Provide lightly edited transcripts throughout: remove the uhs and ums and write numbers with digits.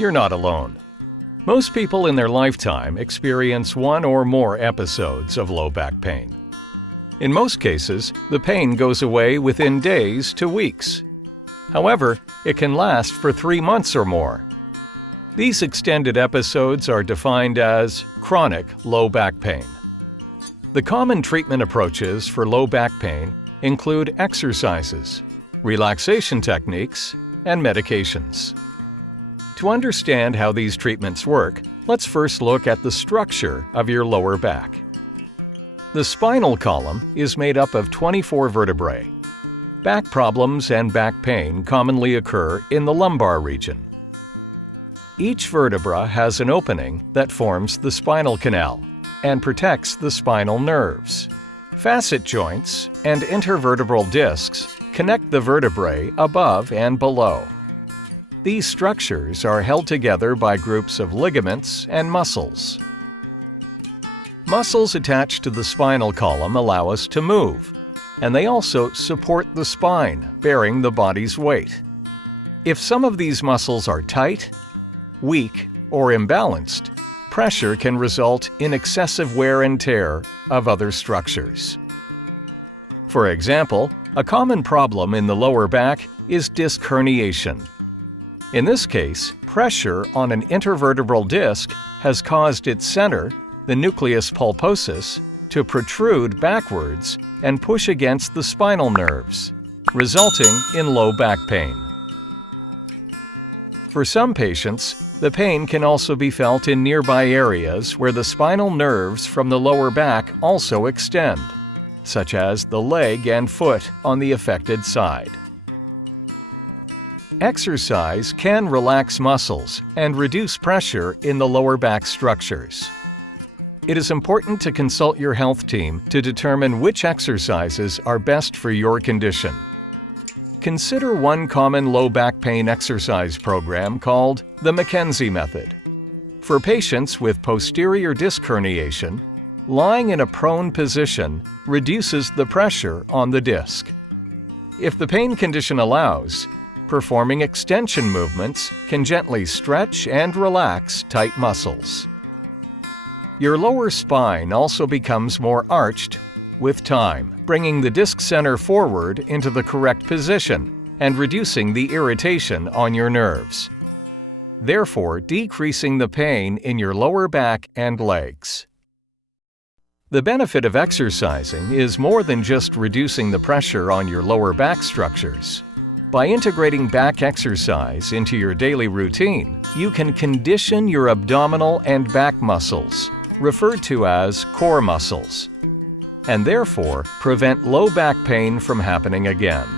You're not alone. Most people in their lifetime experience one or more episodes of low back pain. In most cases, the pain goes away within days to weeks. However, it can last for 3 months or more. These extended episodes are defined as chronic low back pain. The common treatment approaches for low back pain include exercises, relaxation techniques, and medications. To understand how these treatments work, let's first look at the structure of your lower back. The spinal column is made up of 24 vertebrae. Back problems and back pain commonly occur in the lumbar region. Each vertebra has an opening that forms the spinal canal and protects the spinal nerves. Facet joints and intervertebral discs connect the vertebrae above and below. These structures are held together by groups of ligaments and muscles. Muscles attached to the spinal column allow us to move, and they also support the spine, bearing the body's weight. If some of these muscles are tight, weak, or imbalanced, pressure can result in excessive wear and tear of other structures. For example, a common problem in the lower back is disc herniation. In this case, pressure on an intervertebral disc has caused its center, the nucleus pulposus, to protrude backwards and push against the spinal nerves, resulting in low back pain. For some patients, the pain can also be felt in nearby areas where the spinal nerves from the lower back also extend, such as the leg and foot on the affected side. Exercise can relax muscles and reduce pressure in the lower back structures. It is important to consult your health team to determine which exercises are best for your condition. Consider one common low back pain exercise program called the McKenzie method. For patients with posterior disc herniation, lying in a prone position reduces the pressure on the disc. If the pain condition allows, performing extension movements can gently stretch and relax tight muscles. Your lower spine also becomes more arched with time, bringing the disc center forward into the correct position and reducing the irritation on your nerves, therefore decreasing the pain in your lower back and legs. The benefit of exercising is more than just reducing the pressure on your lower back structures. By integrating back exercise into your daily routine, you can condition your abdominal and back muscles, referred to as core muscles, and therefore prevent low back pain from happening again.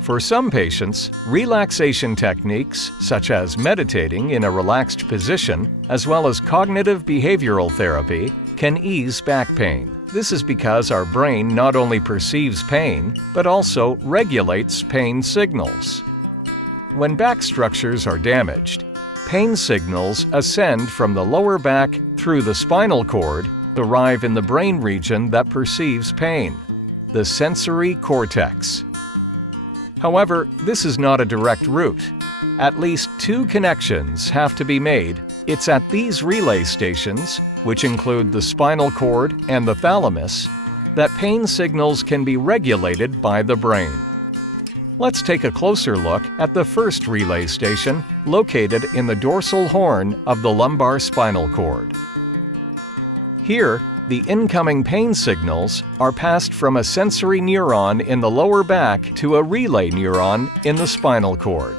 For some patients, relaxation techniques such as meditating in a relaxed position, as well as cognitive behavioral therapy, can ease back pain. This is because our brain not only perceives pain, but also regulates pain signals. When back structures are damaged, pain signals ascend from the lower back through the spinal cord, arrive in the brain region that perceives pain, the sensory cortex. However, this is not a direct route. At least 2 connections have to be made. It's at these relay stations, which include the spinal cord and the thalamus, that pain signals can be regulated by the brain. Let's take a closer look at the first relay station, located in the dorsal horn of the lumbar spinal cord. Here, the incoming pain signals are passed from a sensory neuron in the lower back to a relay neuron in the spinal cord.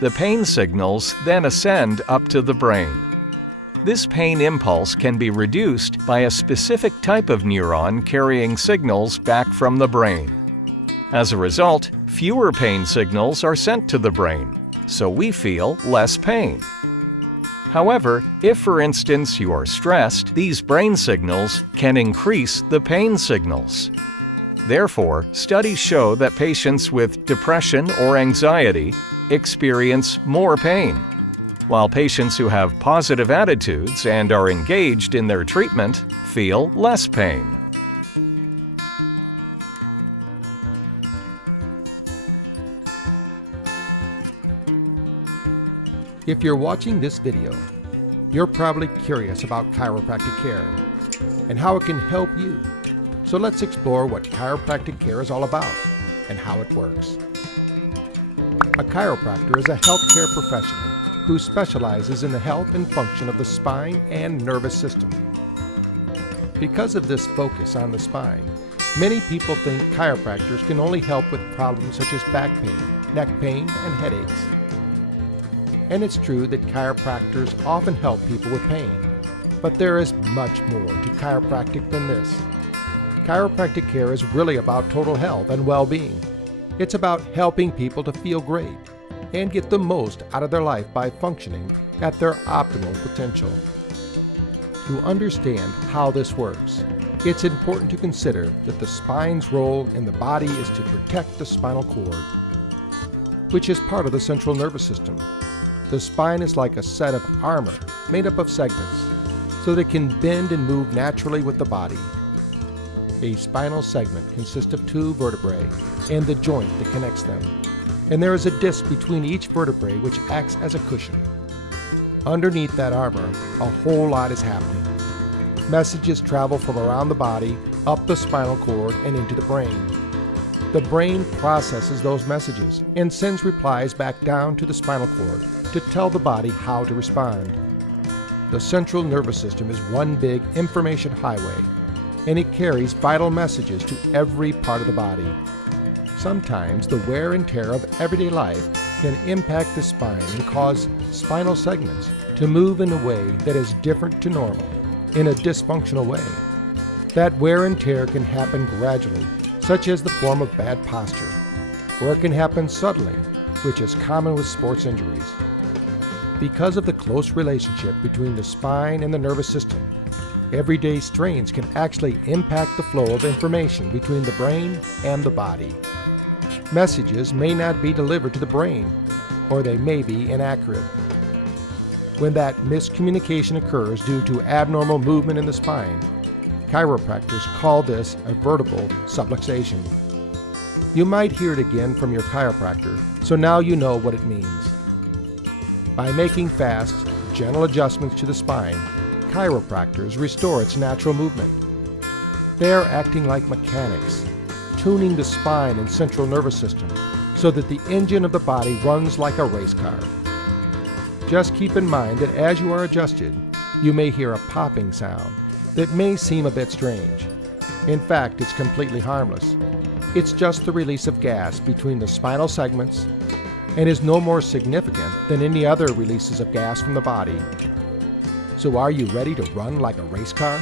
The pain signals then ascend up to the brain. This pain impulse can be reduced by a specific type of neuron carrying signals back from the brain. As a result, fewer pain signals are sent to the brain, so we feel less pain. However, if for instance you are stressed, these brain signals can increase the pain signals. Therefore, studies show that patients with depression or anxiety experience more pain, while patients who have positive attitudes and are engaged in their treatment feel less pain. If you're watching this video, you're probably curious about chiropractic care and how it can help you. So let's explore what chiropractic care is all about and how it works. A chiropractor is a healthcare professional who specializes in the health and function of the spine and nervous system. Because of this focus on the spine, many people think chiropractors can only help with problems such as back pain, neck pain, and headaches. And it's true that chiropractors often help people with pain, but there is much more to chiropractic than this. Chiropractic care is really about total health and well-being. It's about helping people to feel great and get the most out of their life by functioning at their optimal potential. To understand how this works, it's important to consider that the spine's role in the body is to protect the spinal cord, which is part of the central nervous system. The spine is like a set of armor made up of segments so that it can bend and move naturally with the body. A spinal segment consists of two vertebrae and the joint that connects them, and there is a disc between each vertebrae which acts as a cushion. Underneath that armor, a whole lot is happening. Messages travel from around the body, up the spinal cord, and into the brain. The brain processes those messages and sends replies back down to the spinal cord to tell the body how to respond. The central nervous system is one big information highway, and it carries vital messages to every part of the body. Sometimes the wear and tear of everyday life can impact the spine and cause spinal segments to move in a way that is different to normal, in a dysfunctional way. That wear and tear can happen gradually, such as the form of bad posture, or it can happen suddenly, which is common with sports injuries. Because of the close relationship between the spine and the nervous system, everyday strains can actually impact the flow of information between the brain and the body. Messages may not be delivered to the brain, or they may be inaccurate. When that miscommunication occurs due to abnormal movement in the spine, chiropractors call this a vertebral subluxation. You might hear it again from your chiropractor, so now you know what it means. By making fast, gentle adjustments to the spine, chiropractors restore its natural movement. They are acting like mechanics, tuning the spine and central nervous system so that the engine of the body runs like a race car. Just keep in mind that as you are adjusted, you may hear a popping sound that may seem a bit strange. In fact, it's completely harmless. It's just the release of gas between the spinal segments and is no more significant than any other releases of gas from the body. So are you ready to run like a race car?